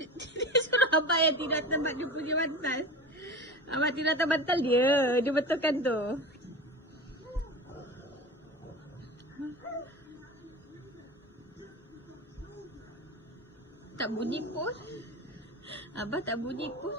Dia suruh abang yang tidak tempat dia punya bantal. Abang tidak tahu bantal dia. Dia betulkan tu. Tak bunyi pun. Abang tak bunyi pun.